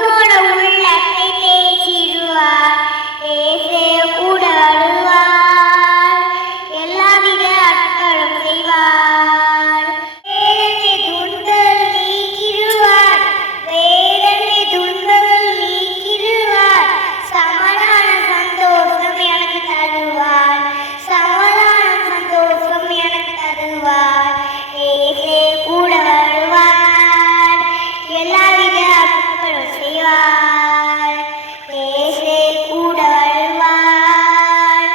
போன உள்ளத்தை தேய்ச்சிடுவார். இயேசு கூட வருவார். எல்லாவித அற்புதம் செய்வார். வேதனை துன்பங்கள் நீக்கிடுவார். வேதனை துன்பங்கள் நீக்கிடுவார். சமாதான சந்தோஷம் எனக்கு தருவார். சமாதான சந்தோஷம் எனக்கு தருவார். இயேசு கூட வருவார். எல்லாவித அற்புதம் செய்வார். இயேசு கூட வருவார்.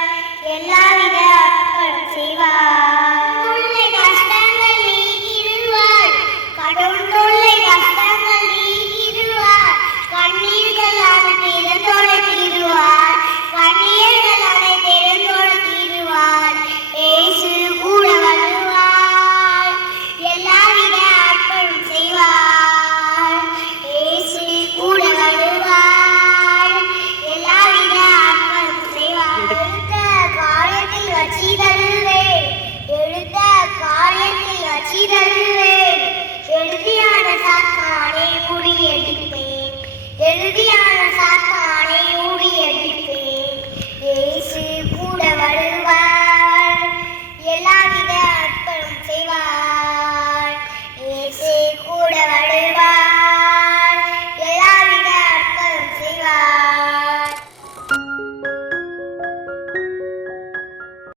எல்லாவித அற்புதம் செய்வார். தொல்லை கஷ்டங்கள் நீக்கிடுவார். கடும் தொல்லை கஷ்டங்கள் நீக்கிடுவார். கண்ணீர்கள் அனைத்திலும் தொடக்கிடுவார். கண்ணீர்கள் அனைத்திலும் தொடக்கிடுவார். இயேசு கூட வருவார். எல்லாவித அற்புதம் செய்வார். இயேசு கூட வருவார். எல்லாவித அற்புதம் செய்வார். எடுத்த காரியத்தில் வச்சி தருவேன். எடுத்த காரியத்தில் வச்சி தருவேன். எழுதியான சாத்தானே முறியடிப்பேன். எழுதியான